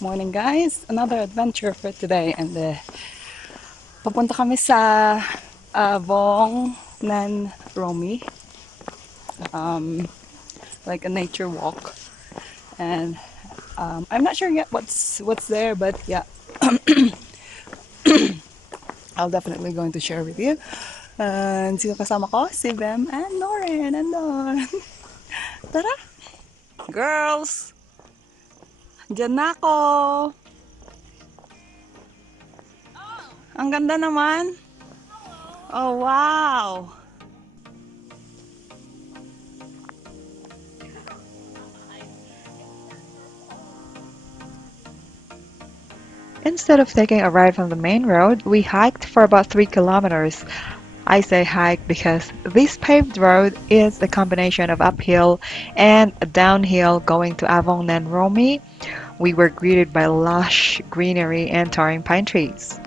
Morning guys, another adventure for today and papunta kami sa Avong Nen Romy, like a nature walk, and I'm not sure yet what's there, but yeah, I'll definitely going to share with you. And sino kasama ko? Si Bem and Lauren, and tara girls, dyan na ako. Ang ganda naman. Oh wow. Instead of taking a ride from the main road, we hiked for about 3 kilometers. I say hike because this paved road is a combination of uphill and downhill going to Avong Nen Romy. We were greeted by lush greenery and towering pine trees.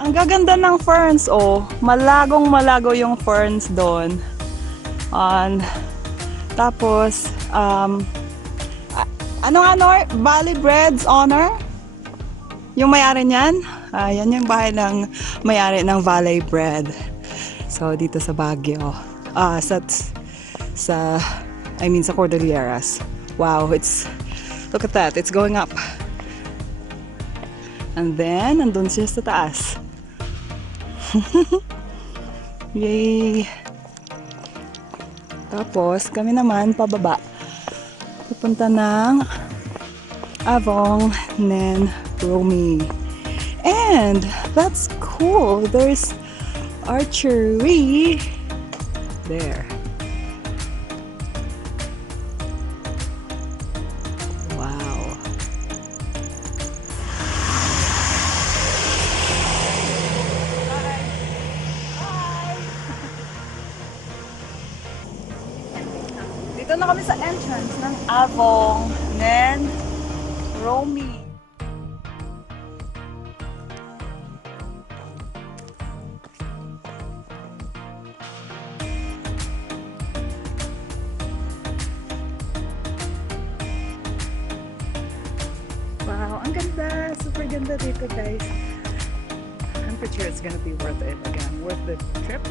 Ang gaganda ng ferns, oh. Malagong malago yung ferns doon. Tapos, ano nga, Nor? Valley Bread's Honor? Yung may-ari niyan? Yan yung bahay ng may-ari ng Valley Bread. So, dito sa Baguio. Sa Cordilleras. Wow, look at that, it's going up. And then, nandun siya sa taas. Yay! Tapos, kami naman pababa. Pupunta ng Avong Nen Romy. And, that's cool. There's archery there. Wow. Dito na kami sa entrance ng Avong Nen Romy. Wow, ang ganda! Super ganda dito, guys. I'm pretty sure it's gonna be worth it again. Worth the trip.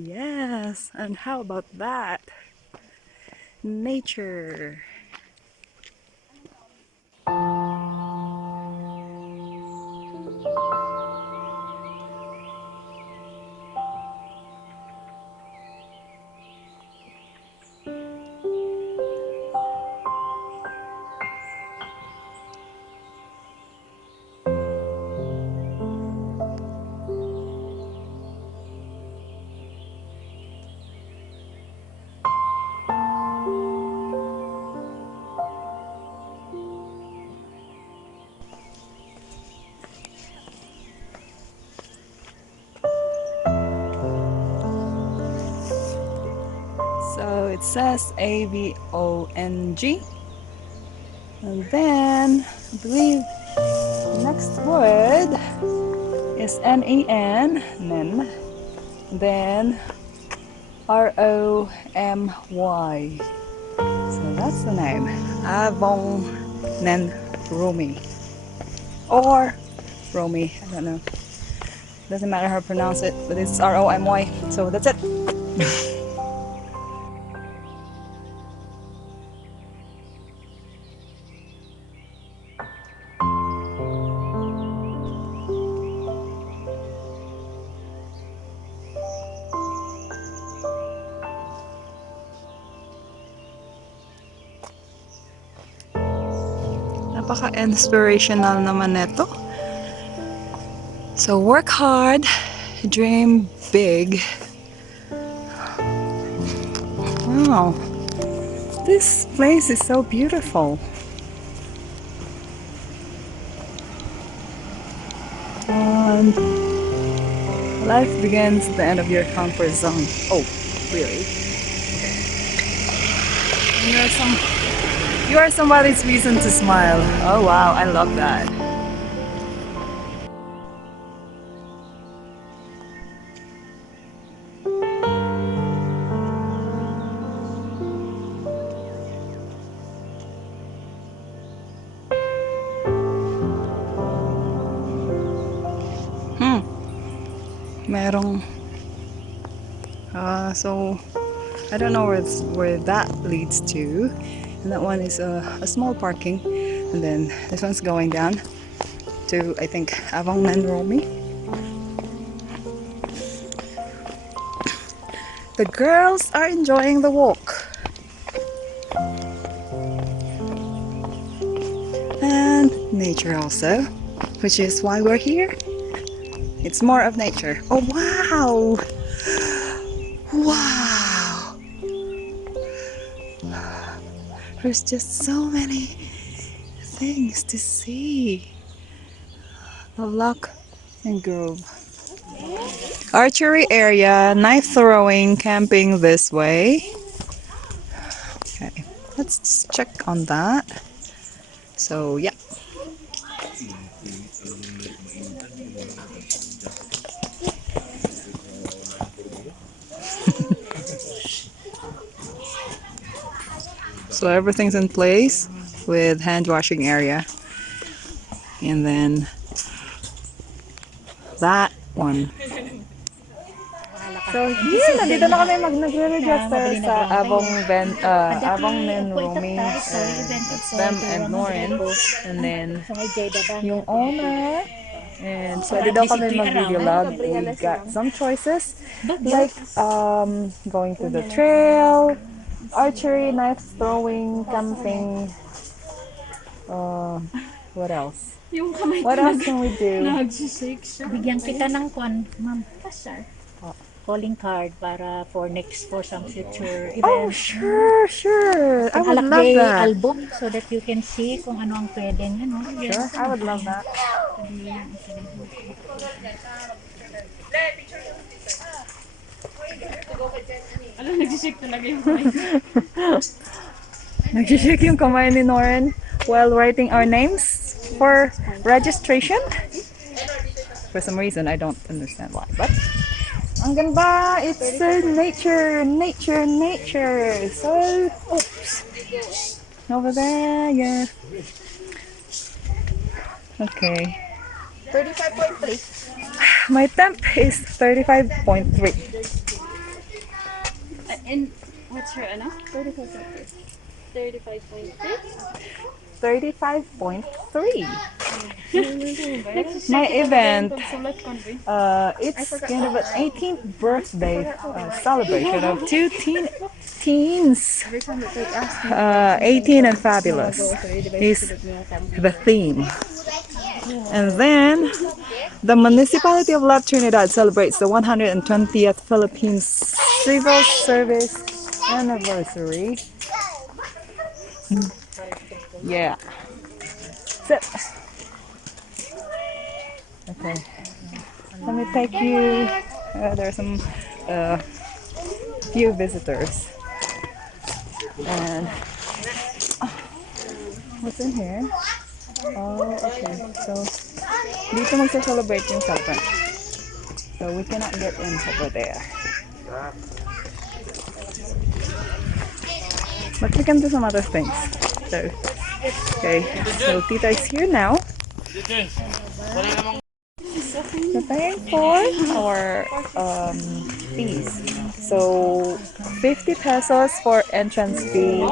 Yes, and how about that? Nature. So it says Avong, and then I believe the next word is Nen, Nen, then Romy. So that's the name, Avong Nen Romy, or Romy. I don't know. Doesn't matter how to pronounce it, but it's Romy. So that's it. Napaka-inspirational naman neto. So work hard, dream big. Wow, this place is so beautiful. And life begins at the end of your comfort zone. Oh, really? And there are some You are somebody's reason to smile. Oh wow, I love that. Hmm. Merong. So I don't know where that leads to. And that one is a small parking. And then this one's going down to, I think, Avong Nen Romy. The girls are enjoying the walk. And nature also, which is why we're here. It's more of nature. Oh wow! Wow! There's just so many things to see. The Lock and Grove. Archery area, knife throwing, camping this way. Okay, let's check on that. So yeah. So everything's in place with hand washing area. And then that one. So here, nandito na kami nagre-register sa Avong Nen Romy, Bem and Norin. And then yung owner. And pwede daw kami mag-vlog. We got some choices like going to the trail, archery, knife throwing, camping. What else? What else can we do? Bigyan kita ng ma'am, sir. Calling card para for some future event. Oh, sure. I would love that. Album so that you can see kung ano ang pwedeng Sure, I would love that. Alam, nagsishake talaga yung kamay. Nagsishake yung kamay ni Noren while writing our names for registration. For some reason, I don't understand why, but ang ganda! It's nature. So, oops. Over there, yeah. Okay. 35.3. My temp is 35.3. And what's your ano? 35.3. 35.3? 35.3. My event, it's kind of an 18th birthday celebration of two teens, 18 and fabulous is the theme. And then the municipality of La Trinidad celebrates the 120th Philippines Civil Service anniversary. Yeah. Sit. Okay. Let me take you. There are some few visitors. And what's in here? Oh, okay. So dito magsa-celebrate yung celebrant. So we cannot get in over there. But we can do some other things. So, okay. So Tita is here now. We're paying for our fees. So 50 pesos for entrance fee,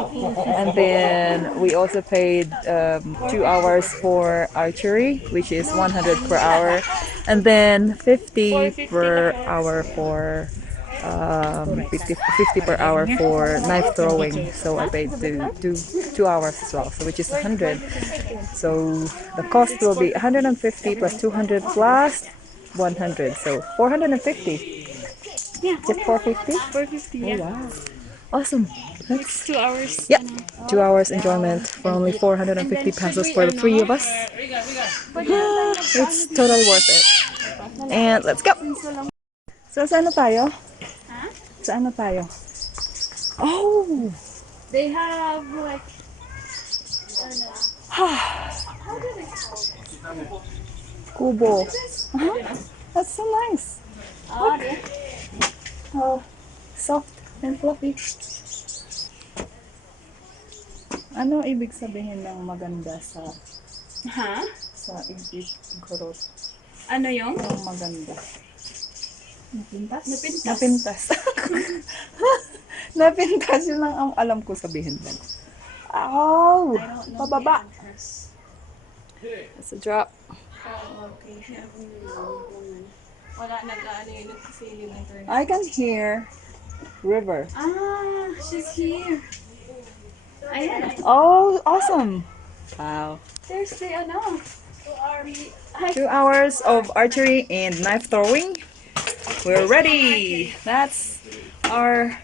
and then we also paid 2 hours for archery, which is 100 per hour, and then 50 per hour for 50 per hour for knife throwing. So I paid 2 hours as well, so which is 100. So the cost will be 150 plus 200 plus 100, so 450. Yeah. Just 450? 450, yeah. Oh, wow. Awesome. It's 2 hours. Yeah, 2 hours enjoyment for only 450 pesos for the three of us. It's totally worth it. And let's go. So saan na tayo? Huh? Saan na tayo? Oh! They have like Kubo. That's so nice. Ah, yeah. Oh, soft and fluffy. Ano ibig sabihin ng maganda sa Ha? igorot? Ano yung? Yung maganda. Napintas. Napintas. Napintas, yun lang ang alam ko sabihin din. Oh, I don't know. pababa. It's a drop. Oh, okay. Wala nag-ano yun. Nag-fail yung internet. I can hear river. Ah, she's here. Ayan. Oh, awesome. Wow. There's the ano. 2 hours of archery and knife throwing. We're ready. That's our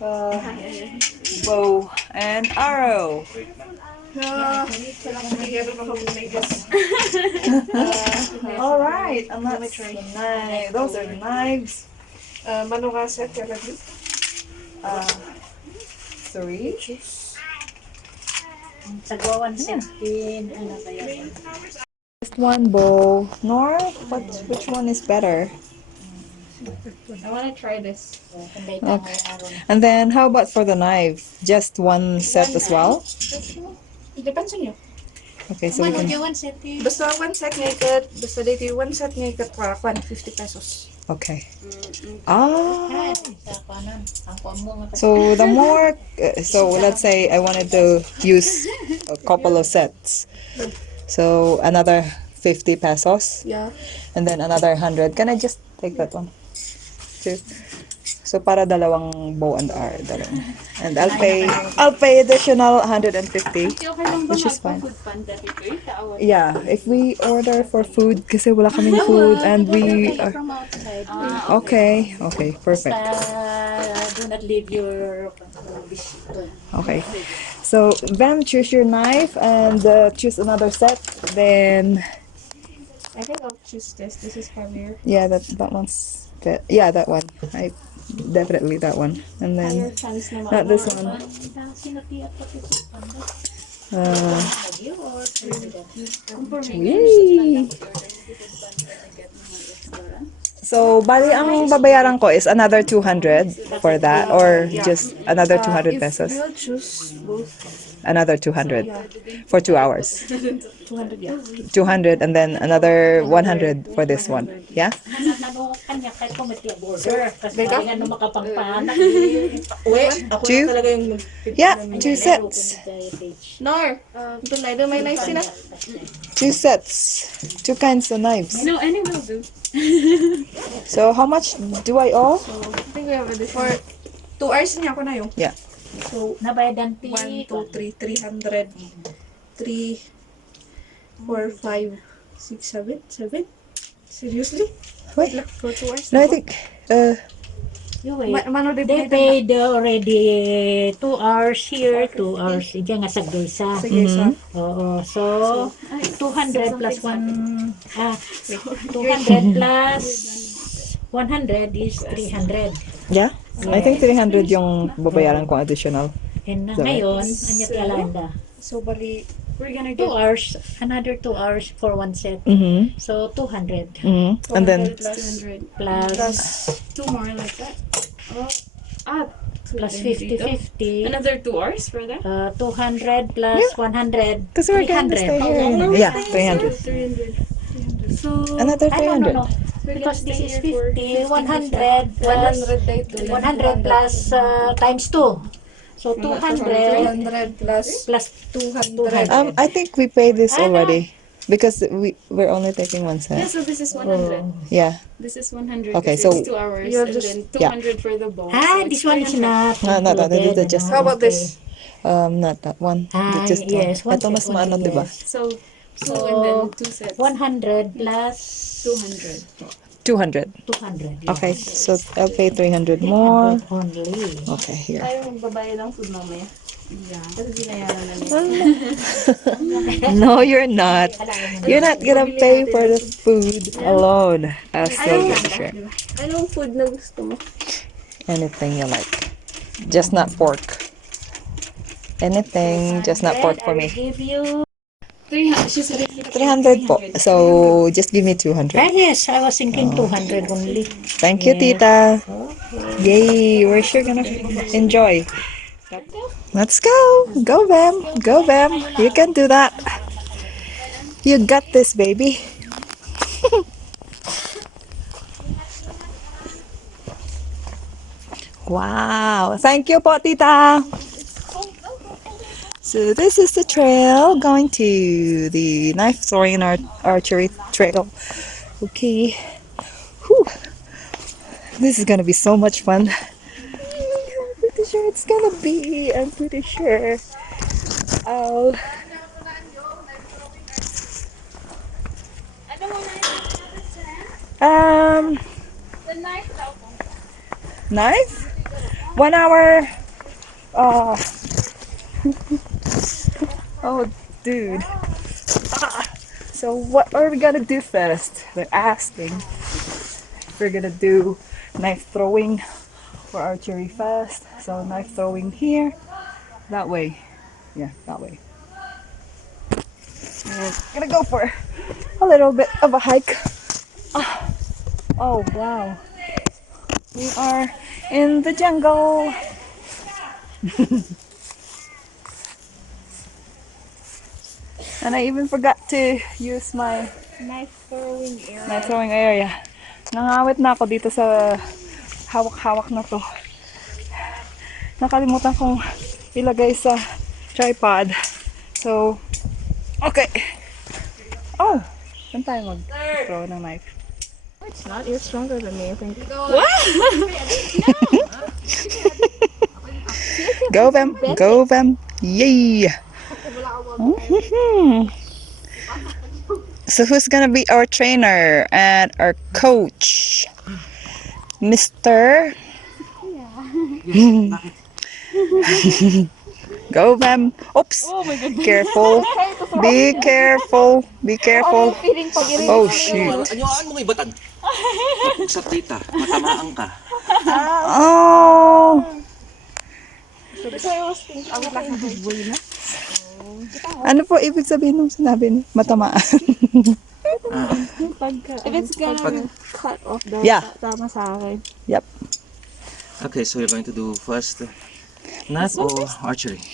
bow and arrow. All right, and that's the knife. Those are the knives. Three. Sagwawan 16, ano kaya? Just one bow. Nor, which one is better? I want to try this. Kanday ka Okay. may aron. And then, how about for the knife? Just one set as well? It depends on you. Okay, so we Ano can. yung one set eh? Basta one set ngayon, basta dito yung one set ngayon, 50 pesos. Okay. Ah. Sa kanan. Ang kuwan mo nga kasi. So the more, so let's say I wanted to use a couple of sets. So another 50 pesos, Yeah. and then another 100. Can I just take that one? Two. So para dalawang bow and arrow, dalawang. And I'll pay additional 150. Okay lang ba Which is fine. magpa-food panda dito eh? Taawan. Yeah, if we order for food, kasi wala kaming food, and we are, From outside. okay, perfect. Do not leave your Okay, so then choose your knife and choose another set. Then I think I'll choose this. This is heavier. yeah, that one's fit. Yeah, that one. I definitely that one. And Higher then chance na not this one. Wee. So bali ang babayaran ko is another 200 for that, or just another 200 pesos. We'll choose both. Another 200 for 2 hours. 200, yeah. 200 and then another 100 for this one. Yeah? kanya kahit kung may border. Kasi hindi nga makapangpanak. Ako Two? na talaga yung Yeah, 2 sets. Nor, dunay may knife sila. 2 sets. 2 kinds of knives. No, any will do. So how much do I owe? I think we have a for 2 hours niya ako na yung. Yeah. So, Nabayadan 1, 2, 3, 300. 3, 4, 5, 6, 7? Seriously? Wait. For 2 hours? No, I think You wait. Mano They paid already 2 hours here, 2 hours. Diyan nga sa Gaysa. Sige, sa Oo. So, 200 plus 200 plus 100 is 300. yeah. I think 300 yung babayaran kong additional. And So, ngayon, anya tialanda. So, bali, we're gonna 2 get hours, another 2 hours for one set. Mhm. So, 200 And then 200 plus 2 more like that. plus 50-50. Another 2 hours for that? 200 plus 100, because we're going to stay here. Yeah, 300. 300. So, Another I don't 300. know. Because this is 50, 100 plus 100 plus times 2. So 200 300 plus plus 200. I think we paid this already because we're only taking one Yeah, set. so this is 100. Yeah. This is 100. Okay, because so it's 2 hours you're and just- then 200 for the bowl. so This it's one is 300. not No, included. just- How about this? Not that one. Just yes, one. Ito mas maano, di ba? So 2 and then 2 sets. 100 plus 200. 200. 200. Yes. Okay, so I'll pay 300 more. Only. Okay, here. Tayo magbabayad ng food mamaya. Yeah. Kasi binayaran na nila. No, you're not. You're not gonna pay for the food alone. I'll still get sure. Anong food na gusto mo? Anything you like. Just not pork. anything, just not pork for me. Give you. 300. She said it's 300 po. So, just give me 200. Yes, I was thinking 200 only. Thank you, Tita. Yay, we're sure gonna enjoy. Let's go. Go, Bam. Go, Bam. You can do that. You got this, baby. Wow. Thank you po, Tita. So this is the trail going to the knife throwing and archery trail. Okay. Whew. This is gonna be so much fun. I'm pretty sure it's gonna be. I'm pretty sure. Oh. the knife daw po. Knife? 1 hour. Uh, oh, dude. So what are we gonna do first? They're asking if we're gonna do knife throwing or archery first. So knife throwing here, that way. Yeah, that way. And gonna go for a little bit of a hike. Oh wow. We are in the jungle. And I even forgot to use my knife throwing area. Nangawit na ako dito sa hawak-hawak na to. Nakalimutan kong ilagay sa tripod. So, okay. Oh, saan tayo mag-throw ng knife? It's not. You're stronger than me, I think. Go, Bam. Go, Bam. Yay. Mhm. So who's gonna be our trainer and our coach? Mr. Go, Bam. Oops. Careful. Be careful. Be careful. Oh, shoot. Anyaan mo ibatan. Sa tita, matamaan ka. Oh. Ano po ibig sabihin nung sinabi niyo? Matamaan. If it's gonna cut off daw, Yeah. tama sa akin. Yep. Okay, so you're going to do first knife or archery?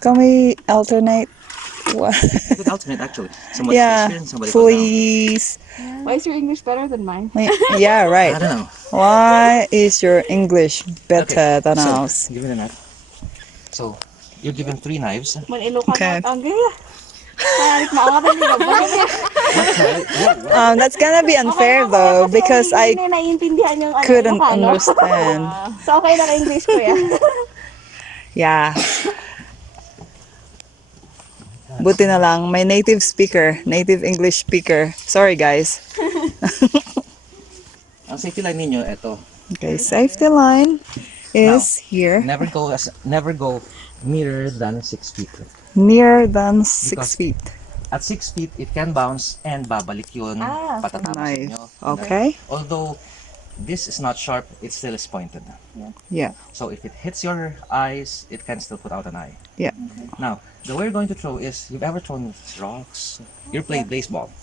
Can we alternate? What? You could alternate actually. Somebody Yeah, Christian, somebody Muslim. please. Why is your English better than mine? Yeah, I right. don't know. Why is your English better than so, ours? give me the knife. So, you're given 3 knives. Man ilukan Okay. ang gaya. Kaya maangat ang That's gonna be unfair though because I naiintindihan yung ano, couldn't Ilocano. understand. So okay na English ko yan. Yeah. Buti na lang, may native speaker, native English speaker. Sorry guys. Ang safety line ninyo, ito. Okay, safety line is here, Never go nearer than 6 feet. nearer than 6 Because- feet. At 6 feet, it can bounce and babalik yun patatapos Nice. inyo. Okay. Although this is not sharp, it still is pointed. Yeah. So if it hits your eyes, it can still put out an eye. Yeah. Now, the way you're going to throw is, you've ever thrown rocks? You're playing baseball.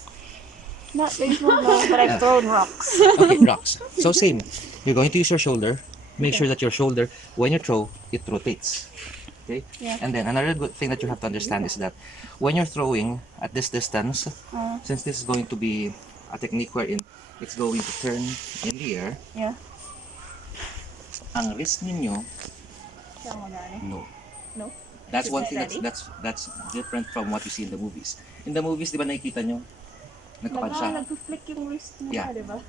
Not baseball, no, but I've thrown rocks. Okay, rocks. So same. You're going to use your shoulder. Make sure that your shoulder, when you throw, it rotates. Okay? And then another good thing that you have to understand is that when you're throwing at this distance, since this is going to be a technique wherein it's going to turn in the air, Yeah. ang wrist ninyo, no. No? That's Is one that thing ready? that's different from what you see in the movies. In the movies, di ba nakikita nyo? Nagpapan siya. Nag-flick yung wrist niya, Yeah. di ba?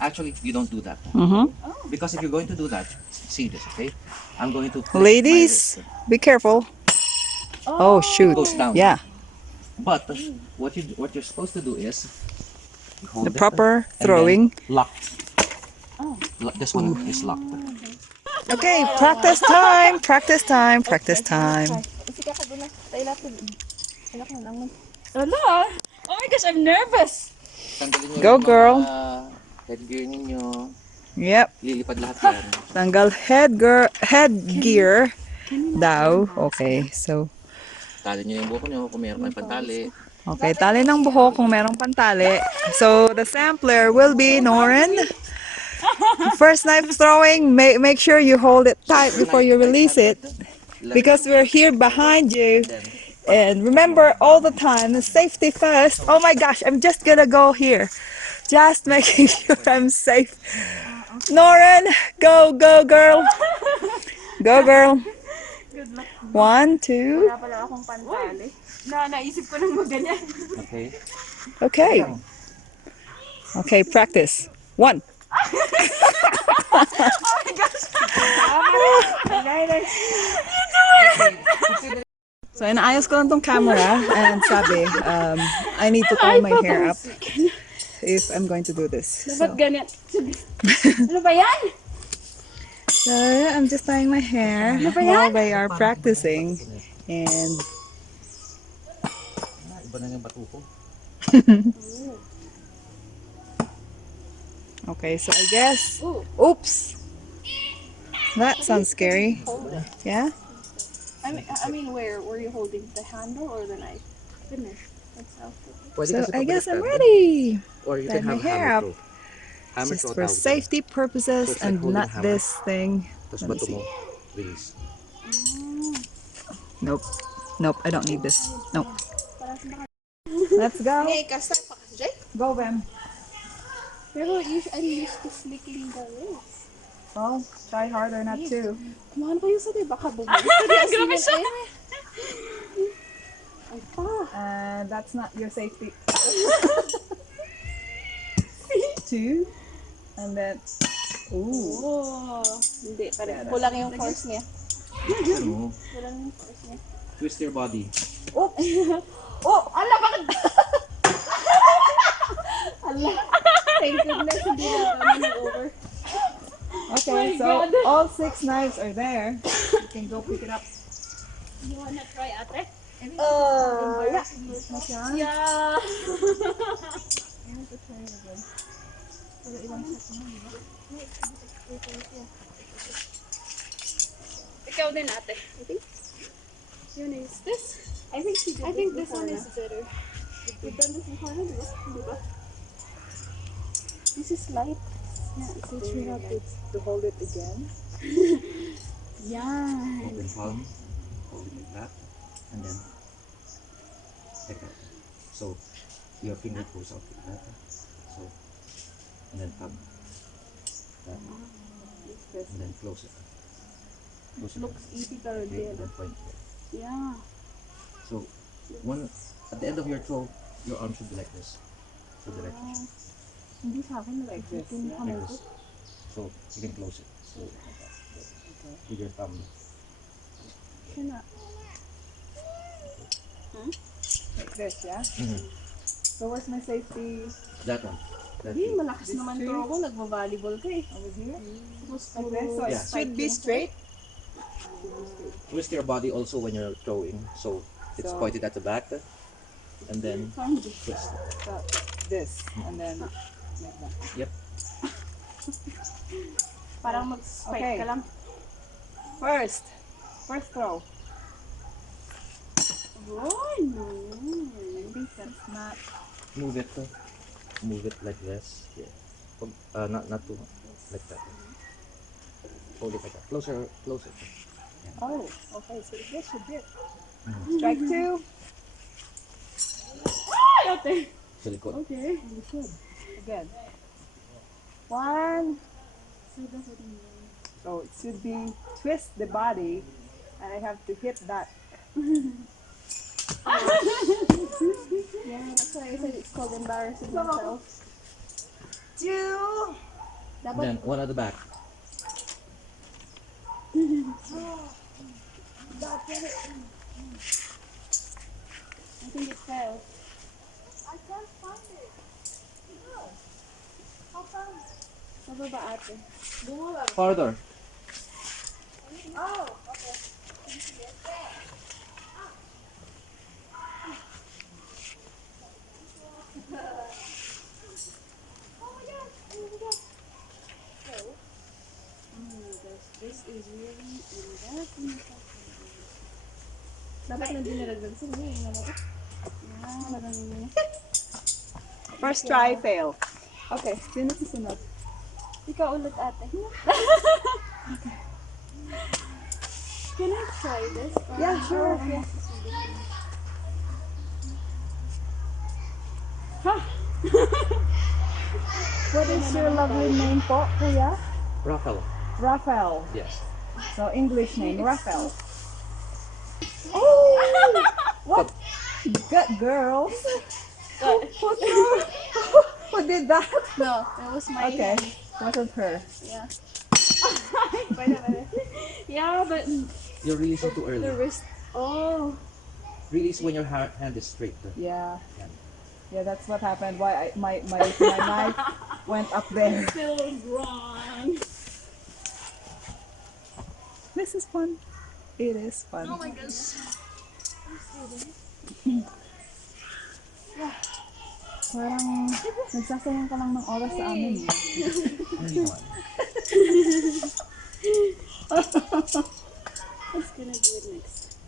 Actually, you don't do that. Mm-hmm. Because if you're going to do that, see this, okay? I'm going to flick my Ladies, wrist. be careful. Oh shoot. Goes down. Yeah. But what you're supposed to do is you hold The it proper and then throwing. locked. This one is locked. Okay, practice time. Practice time. Practice time. Kasi kakadula, tayo natin. Anak na lang. Ala! Oh my gosh, I'm nervous! Tanggalin niyo Go, yung girl. mga headgear ninyo. Yep. Lilipad lahat yan. Tanggal headgear daw. Okay, so Tali nyo yung buhok nyo kung meron kayong pantali. okay, tali ng buhok kung merong pantali. So the sampler will be Noren. First knife throwing, make sure you hold it tight before you release it because we're here behind you. And remember all the time, the safety first. Oh my gosh, I'm just gonna go here. Just making sure I'm safe. Noren, go, go, girl. Go, girl. Good luck. 1, 2. Wala pala akong pantali. Naisip ko nang maganyan. Okay? Okay. Okay, practice. 1. So, inaayos ko lang tong camera and sabi, I need to tie my hair up if I'm going to do this. Dapat ganyan. Ano ba yan? So, I'm just tying my hair while they are practicing. And Iba na yung bato ko. okay, so I guess, oops, that sounds scary. Yeah? I mean, where? Were you holding the handle or the knife? Goodness. That's how. Pwede So kasi I guess I'm pabaliktad. ready. Or you Tie can my have hair hammer up. throw. Hammer Just throw for tawag dyan. safety purposes So it's like and holding not a hammer. this thing. Tapos Let me bato see. mo, release. Nope. Nope, I don't need this. Nope. Let's go. Hey, kasta pa kasi. Go, Bam. Pero I'm used to flicking the wrist. Well, try harder not to. Kumahan kayo sa tayo, baka bumalik. Grabe siya. Ay pa. And that's not your safety. 2. And then, ooh. Oh. Hindi, parang kulang yung force niya. Ano? Kulang yung force niya. Twist your body. Oh, ala, bakit? Ala. Thank goodness, hindi na kami nag-over. Okay, so all 6 knives are there. You can go pick it up. You wanna try, ate? Yeah. Yeah. Ikaw din, ate. I think. Yun is this. I think this one is better. We've done this before, di ba? This is light. Yeah, it's Did you have to hold it again? yeah. Open palm. Hold it like that. And then, like that. So, your finger goes out like that. So, and then thumb. That. And then close it. Close it. Looks easy pero Okay, di. and then point it. Yeah. So, at the end of your throw, your arm should be like this. So, direction. Hindi sa akin like this. Like this. So, you can close it. So, with your thumb. Siya na. Like this, yeah? Mm-hmm. So where's my safety? That one. That Hindi, one. malakas naman throw ko. Nagvo-volleyball ka eh. Over here? Supposed Like to this? So Yeah. it should be straight. Twist your body also when you're throwing. So, it's So- pointed at the back. And then, Parang di. twist. So this, and then like that. Yep. Parang mag-spike Okay. ka lang. First throw. Oh, no. I think that's not. Move it. Move it like this. Yeah. Not too much. Like that. Hold it like that. Closer. Oh, okay. So this should be it. Mhm. Strike 2. Ay, ate. Sa likod. Okay. You should. Again. 1. So it should be twist the body, and I have to hit that. Yeah, that's why I said it's called embarrassing myself. 2. And then, one at the back. I think it fell. I can't find it. No. How come? Sa baba ate. Farther. Oh, okay. Bakit na dinaragdag sa mga yung ano ko? First try, fail. Okay, sino susunod? Ikaw ulit ate. Can I try this? Yeah, sure. Okay. What is your lovely name po, kuya? Raffle. Raphael. Yes. So English name, Raphael. Oh! What? Good girls. Who did that? No, that was my Okay. What was her? Yeah. Yeah, but You're releasing too the early. wrist. Oh. Release when your hand is straight. Yeah. Yan. Yeah, that's what happened. Why my knife went up there. Still wrong. This is fun. It is fun. Oh my gosh. Parang nagsasayang ka lang ng oras sa amin. What's gonna do it next?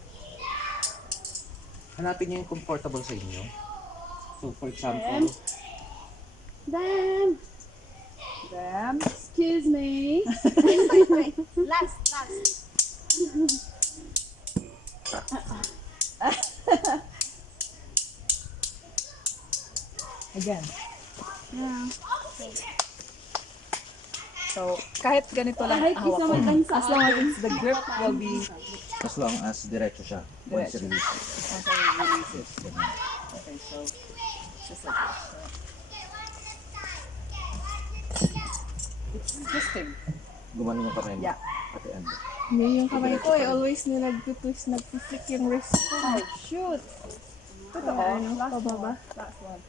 Hanapin niyo yung comfortable sa inyo. So for example, Then, Then, excuse me. Wait. Last. again. Yeah. So, kahit ganito lang Kahit hawak isa ko. man lang sa As long as it's, the grip will be as long as diretso siya. Once you Diretso. release it. once I release it. Okay, so just like this. It's twisting. Gumano yung kamay mo. Yeah. At the end. Hindi yung kamay ko eh. Always nilagtutwist, nagtuflick yung wrist ko. Oh, shoot! Totoo. Ano, Last pababa? one. Last one.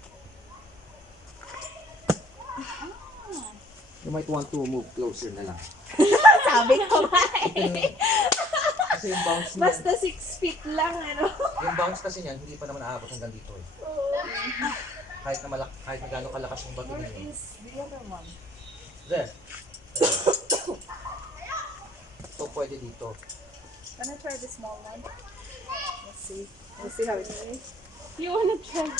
You might want to move closer na lang. Sabi ko nga Kasi yung bounce niya, Basta 6 feet lang, ano? yung bounce kasi niyan, hindi pa naman aabot hanggang dito eh. Kahit na gano'ng kalakas yung bato Where ninyo. is the other one? There. So pwede dito. Can I try the small one? Let's see. Let's see how it is. You wanna try?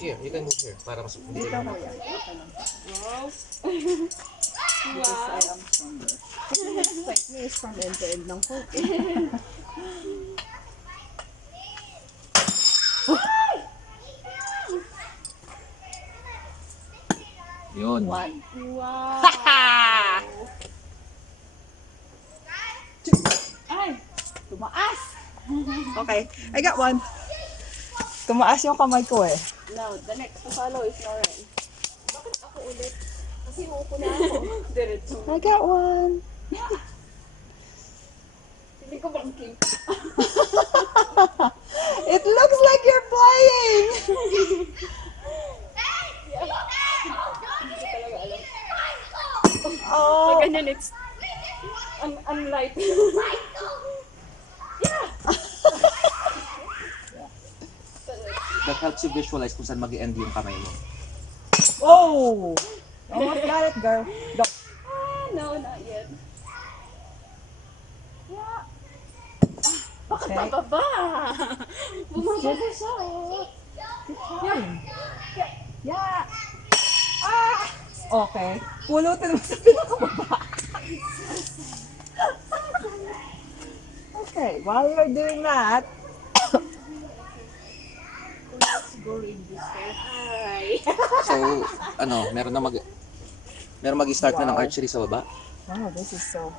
Here, you can move here para mas hindi Dito ka ko yan. Okay lang. Wow. Because I am stronger. Like me is from end to end ng hook. Yun. One. Wow. Ay! Tumaas! Okay, I got one. Tumaas yung kamay ko eh. Now, the next to follow is Lauren. Bakit ako ulit? Kasi uupo na ako. Diretso. I got one. Hindi ko bangking. It looks like you're playing! Hindi ko talaga alam. Oh! Pag ganyan, it's unlight. That helps you visualize kung saan mag-end yung kamay mo. Oh! Almost got it, girl. Go. No, not yet. Okay. Baba! Bumaba siya. Yeah! Ah! Okay. Pulutin mo sa pinakababa. Okay, while you're doing that, Ay. So, meron mag-start na ng archery sa baba. wow, this is so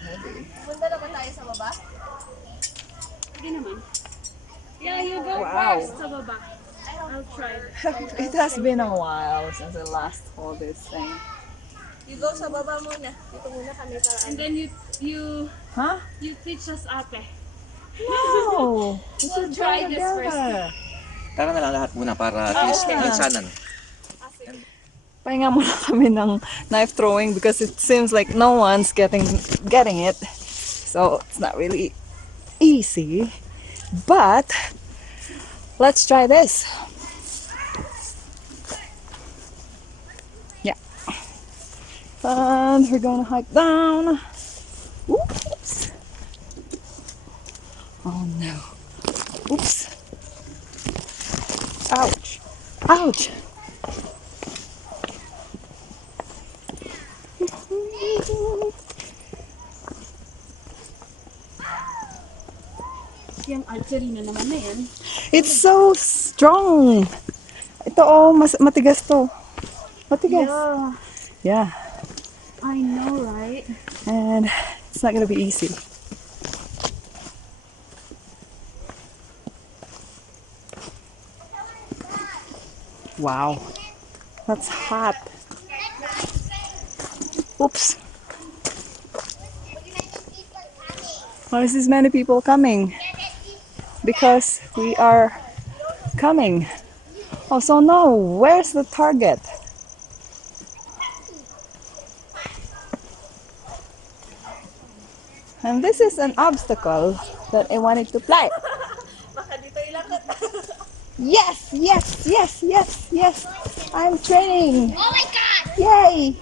heavy. Punta na ba tayo sa baba? Hindi naman. Yeah, you go Wow. first sa baba. I'll try. It has been a while since I last hold this thing. You go sa baba muna. Dito muna kami para And then you Huh? teach us ate. No! We We'll should try try this first. together. Tara na lang lahat muna para at least okay. minsanan. Pahinga muna kami ng knife throwing because it seems like no one's getting it. So it's not really easy. But let's try this. Yeah. And we're gonna hike down. Oops. Oh no. Oops. Ouch. Ouch. Yung archery na naman na yan. It's so strong. Ito oh, matigas to. Matigas. Yeah, Yeah. I know, right? And it's not gonna be easy. Wow. That's hot. Oops. Why is this many people coming? Because we are coming. Oh, so no, where's the target? And this is an obstacle that I wanted to play. Yes, yes, yes, yes, yes. I'm training. Oh my god! Yay!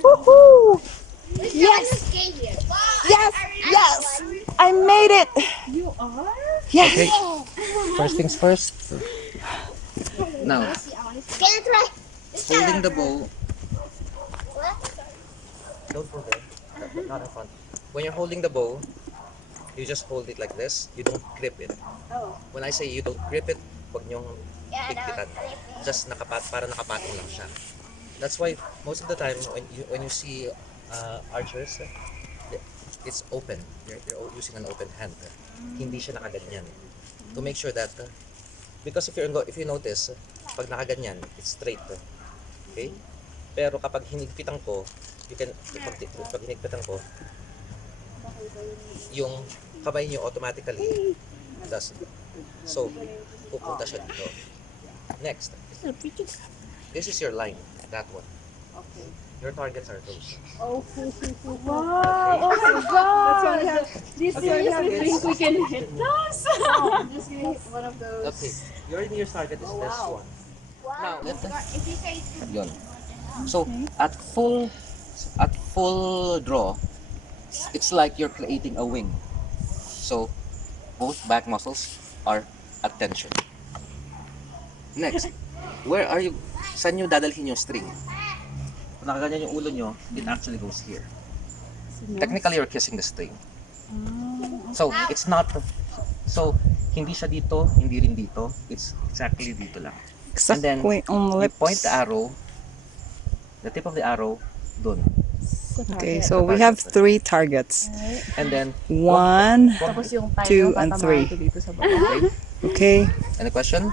Woohoo! Let's Yes. stay here. Yes, yes. I made it. You are? Yes. Okay. First things first. Now, Can I try? holding the bow. What? Don't forget, not in front. When you're holding the bow, you just hold it like this. You don't grip it. When I say you don't grip it, huwag niyong pigpitan. Just para nakapatong lang siya. That's why most of the time when you see archers, it's open. They're using an open hand. Hindi siya nakaganyan. To make sure that because if you notice, pag nakaganyan, it's straight. Okay? Pero kapag hinigpitan ko, pag hinigpitan ko, yung kamay niyo automatically does. So, pupunta siya dito. Next. This is your line. That one. Okay. Your targets are those. Wow! Oh my god! Do you seriously think we can hit those? This is one of those. Okay. Your nearest target is this one. Now, If you say yun. So, at full draw, it's like you're creating a wing. So, both back muscles are at tension. Next, where are you? Saan nyo dadalhin yung string? Kung nakaganyan yung ulo nyo, it actually goes here. Technically, you're kissing the string. So, it's not, so, hindi siya dito, hindi rin dito. It's exactly dito lang. And then, Exactly on the you lips. point the arrow, the tip of the arrow, dun. Okay, so we have 3 targets. And then, 1, Tapos yung tayo 2, and 3. dito sa baba. Okay. any question?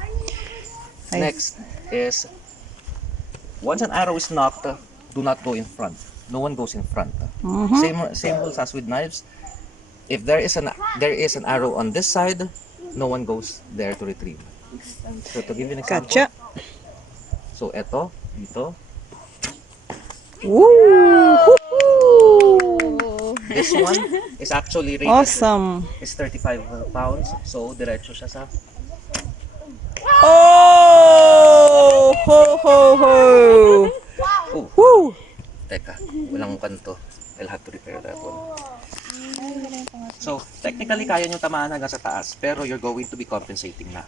I- Next is, once an arrow is knocked, do not go in front. No one goes in front. Same rules as with knives. If there is an arrow on this side, no one goes there to retrieve. So to give you an example, Gotcha. so eto, dito, Woo! this one is actually rated, Awesome. is 35 pounds. So diretso siya sa, Oh! Ho ho ho! oh, Woo! teka, walang kanto. I'll have to repair that one. So technically kaya nyo tamaan hanggang sa taas, pero you're going to be compensating na.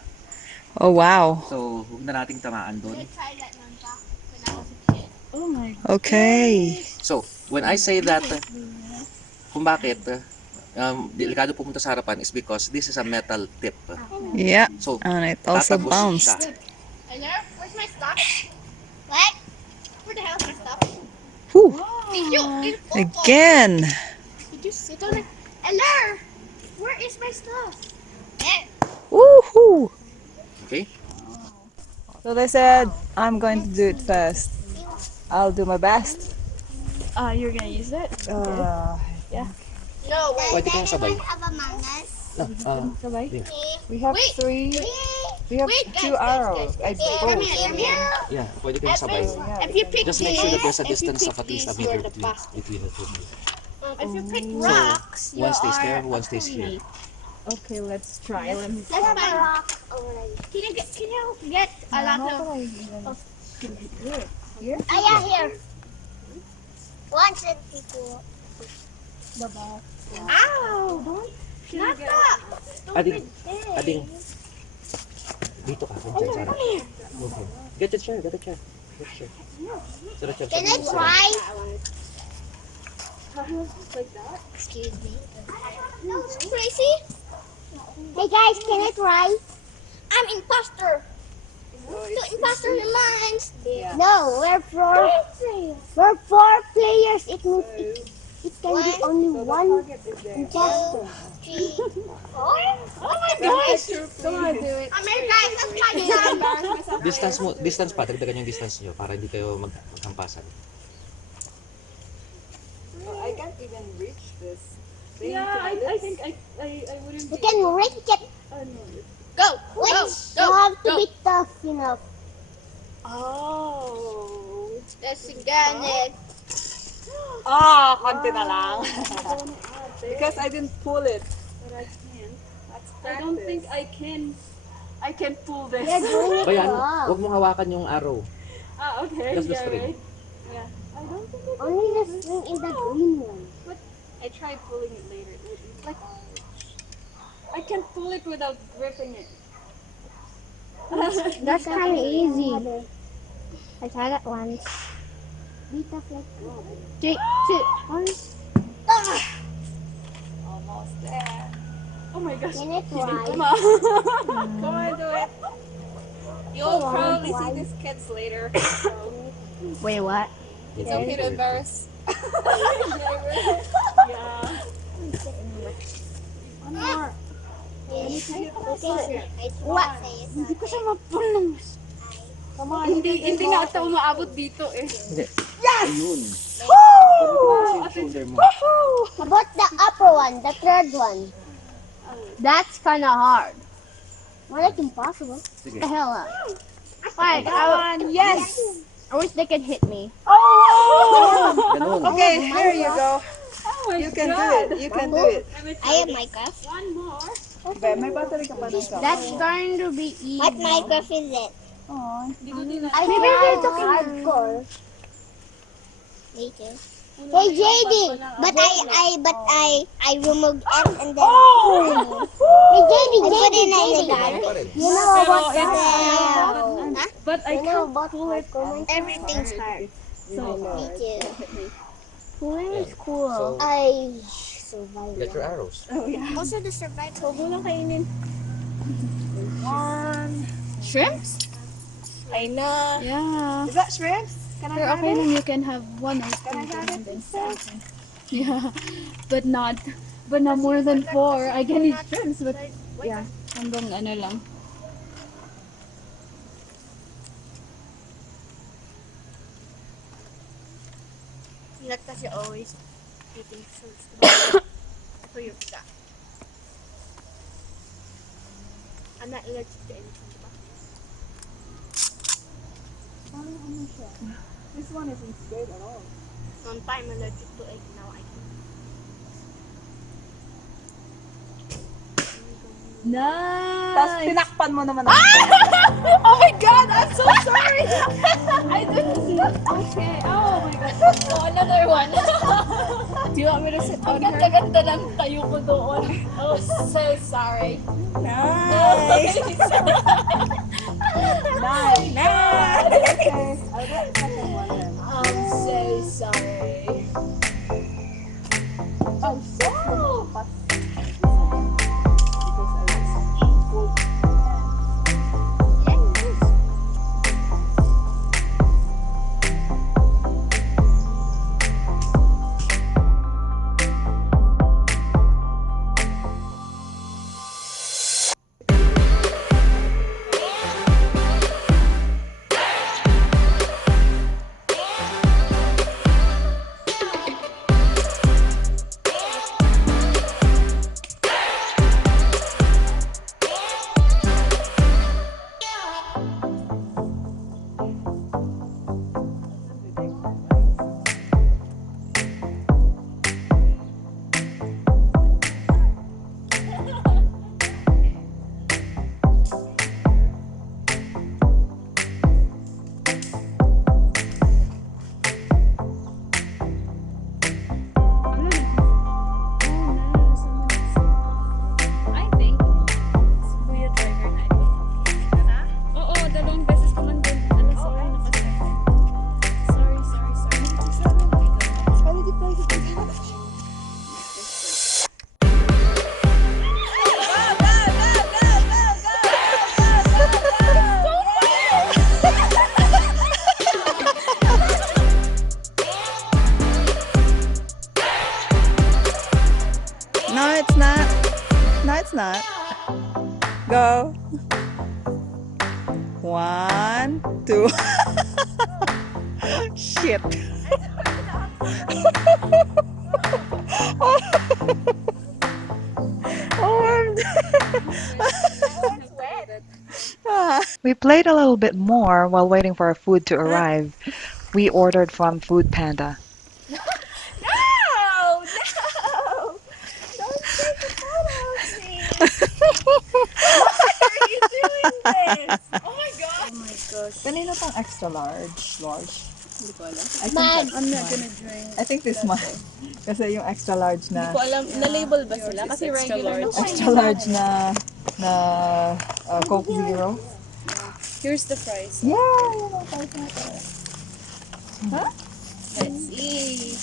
Oh wow. So huwag na nating tamaan doon. try that nunchuck when I was a kid? Oh my Okay. So, when I say that, kung bakit delikado pumunta sa harapan is because this is a metal tip. Yeah. So, And it also tatagos bounced. siya. Hello? Where's my stuff? What? Where the hell is my stuff? Whew. Did you? Again. Did you sit on it? Hello? Where is my stuff? Woohoo! Okay? So they said I'm going to do it first. I'll do my best. You're gonna use it? No, wait. Pwede kayong sabay. Have Among Us? We have Wait. 3. We have Wait, 2 arrows. I Come both. here, come here. Yeah, pwede kayong sabay. If you pick Just make sure that there's a this, distance of at least a meter you're the fastest. between the two of you. If you pick rocks, you One stays are there, one a stays here. teammate. Okay, let's try. Let me Let's find rock already. Can you get a lot of? Here? Ah, yeah, here. 1 centimeter. the ball. Ow! Don't Ading, ading. Dito ka, dyan, Sarah. Okay. Get a chair, get a chair. Get a chair. Sarah, chair. Can I try? Like that? Excuse me. No, it's crazy. Hey guys, can I try? I'm imposter. Two imposter mines. No, we're four players. It means it can be only one imposter. 3, 4. Oh my gosh! Come on, do it. Guys, let's try this. Distance pa, dagdagan yung distance nyo para hindi kayo maghampasan. I can't even reach this. Yeah, I think I wouldn't. You can reach it. Go, You have to be tough enough. Oh. Let's get it. Konti na lang. Because I didn't pull it. But I can. I don't think I can pull this. You're doing it Bayan, wrong. huwag mong hawakan yung arrow. Okay. Just the Yeah, string. right. Yeah. I don't think I can. Only the string in the green one. I tried pulling it later. Like, I can pull it without gripping it. That's kind of easy. I tried it once. Be tough like 3, 2, 1. Almost there. Oh my gosh. Can I try? Come on. Come on, do it. You'll probably see these kids later. Wait, what? It's okay to embarrass. Yeah. One more. What? Hindi ko siya ma-pull. Come on. Hindi nga ito umaabot dito eh. Ayun. Yung shoulder mo. How about the upper one, the third one? That's kind of hard. Well, that's impossible. Sige. What the hell? Like, Yes. I wish they could hit me. Ganun. Okay, here you go. Oh my You can do God. it. You can do it. I have Minecraft. One more. May battery ka pa ng That's going to be easy. What Minecraft is it? Oh. I tried hardcore. Me too. Hey JD, but I removed it and then. Hey JD, put in it. You know about that? But I You know can't. about hardcore? Everything's hard. Me too. Who is cool? So, I survived. get your arrows. Also the survival. One. Shrimps? I know. Yeah. Is that shrimps? Can I Pero have okay it? lang, you can have one or Can I two. have it instead? Yeah. But not more than 4. I can eat shrimps, but yeah. Hanggang ano lang. Not kasi always eating shrimps. For your stuff. I'm not allergic to anything. This one isn't straight at all. One time I'm allergic to egg, now I can. Nice! Tapos pinakpan mo naman. Oh my God! I'm so sorry! I didn't. Okay. Oh my God. Oh, another one. Do you want me to sit on her? Ang ganda ng tayo ko doon. Oh, so sorry. Nice. Nice. Nice. Okay. I'll get the second one then. I'm so sorry. Oh, so. Because I was full. 1, 2. Shit. Oh, We played a little bit more while waiting for our food to arrive. We ordered from Food Panda. No! No! Don't take a photo of me! Why are you doing this? Oh my god! Oh my gosh. kanino tong extra large? Hindi ko alam. I think that's I'm not mine. gonna drink. I think this mine. Kasi yung extra large Hindi na ko alam. Na-label ba sila? Yours is Kasi extra regular large. na extra large na Coke Zero. Here's the fries. Yeah. Let's see.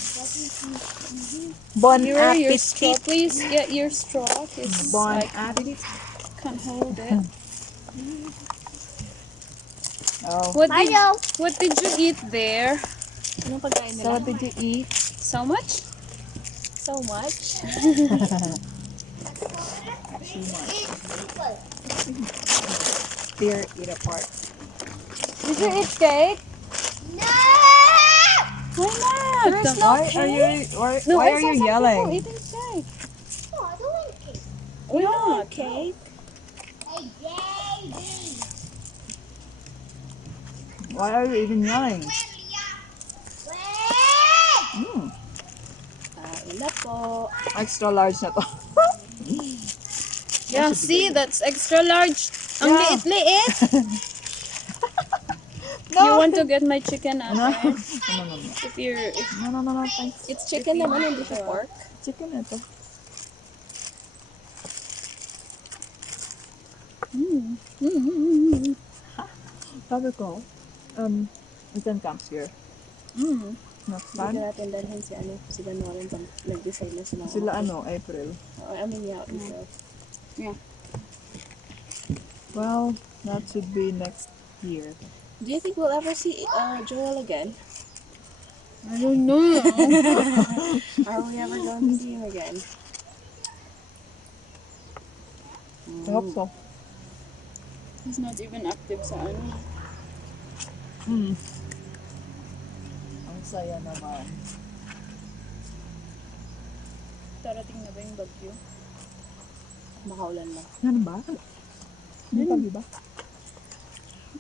Bon Your straw, appetit. please get your straw. It's Bon like appetit. can't hold it. Oh. What did you eat there? Anong pagkain So nila? what did you eat? So much? So much. Tear it apart. Did you eat cake? No! Why not? There's no Why are cake. you why, No, why I are saw you some yelling? people eating cake. Oh, I don't want cake. Why not? Cake. Hey, baby. Why are you even yelling? Wait! Mm, Wala po. extra large na to. Yeah, see, that's extra large. Ang Yeah. liit-liit. You want to get my chicken out, No. right? No. If you're, No, thanks. It's chicken naman, hindi siya pork. Chicken na to. Sabi ko, we can camp here. Next Hindi time. natin dalhin si sila Nolan pag nag-decide na sila. Sila April. I mean, yeah, April. Well, that should be next year. Do you think we'll ever see Joel again? I don't know. Are we ever going to see him again? I hope so. He's not even active sa ano. Ang saya naman. Darating na ba yung bagyo? Makaulan lang. Ano ba? Hindi pa, di ba?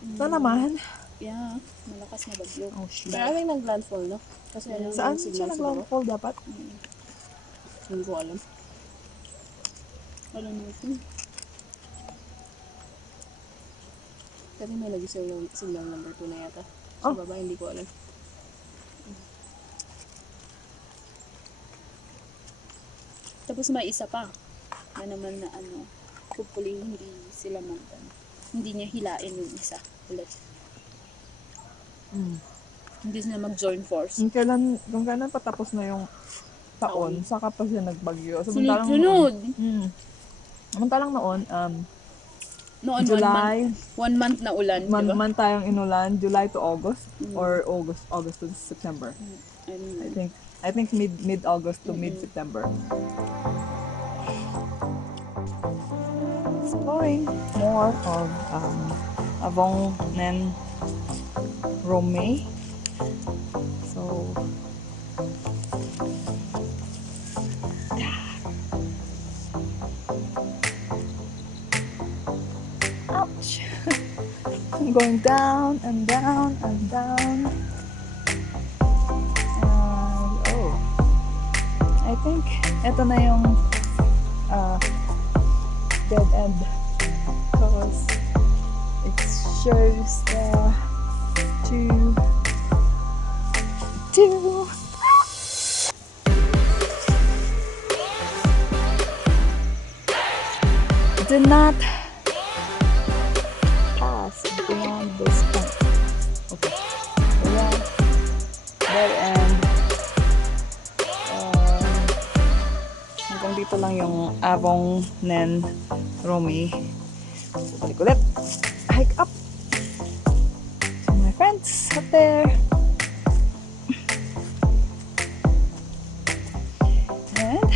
Ito naman. Yeah, malakas na bagyo. Oh, shit. Pero I think nag-landfall, no? Kasi ano Saan yung siya signal sa baba? nag-landfall dapat? Hindi ko alam. Alam mo ito. Kasi may signal number 2 na yata. Sa Oh. baba, hindi ko alam. Tapos may isa pa. Na naman na ano, hopefully hindi sila hindi niya hilain yung isa ulit. Hindi sila mag-join force. Kung kailan patapos na yung taon, saka pa siya nagbagyo. Sunod-sunod. Samantalang noon, Noon, July, 1 month na ulan, di ba? man tayong inulan, July to August, or August to September. I think mid-August to mid-September. Exploring more of Avong Nen Romy. So, ouch! I'm going down and down and down. And, I think ito na yung dead end because it shows two do not pass beyond this point. Okay. So yeah, dead end. Hanggang dito lang yung Avong Nen Romy. So, balik ulit. Hike up to my friends up there. And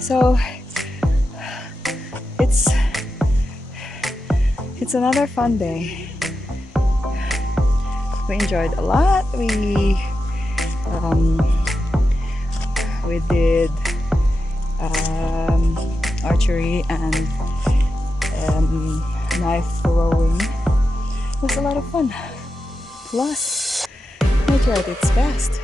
so it's another fun day. we enjoyed a lot. Um, we did archery and knife throwing. It was a lot of fun. Plus, nature at its best.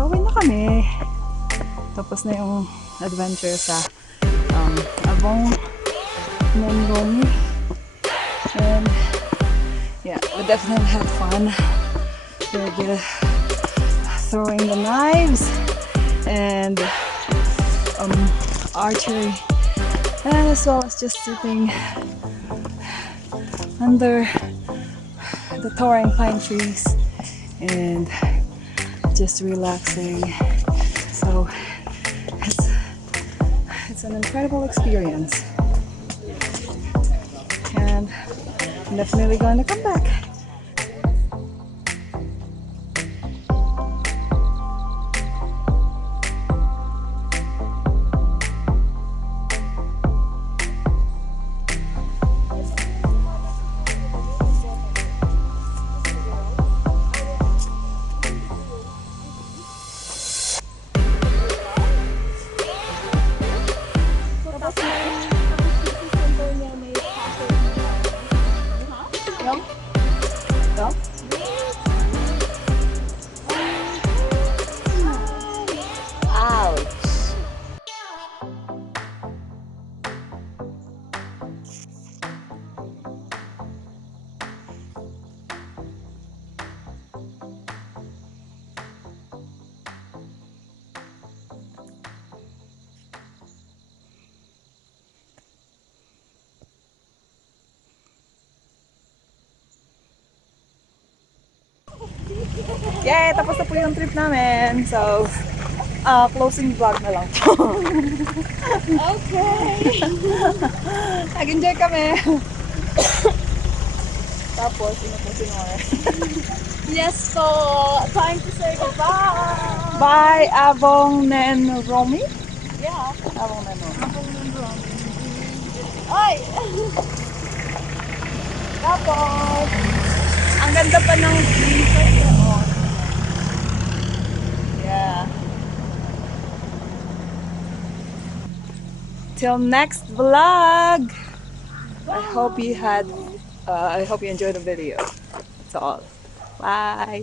Pauwi na kami. Tapos na yung adventure sa Avong Nen Romy. And yeah, we definitely had fun with throwing the knives and archery, and as well as just sitting under the towering pine trees and just relaxing. So it's an incredible experience, and I'm definitely going to come back. Yay! Tapos na po yung trip namin. So, closing vlog na lang po. Okay. Nag-enjoy kami. Tapos, ino po si Nora. Yes po. Time to say goodbye. Bye, Avong Nen Romy. Yeah. Avong Nen Romy. Ay! Tapos, ang ganda pa ng view. Yeah. Till next vlog. I hope you enjoyed the video. That's all. Bye.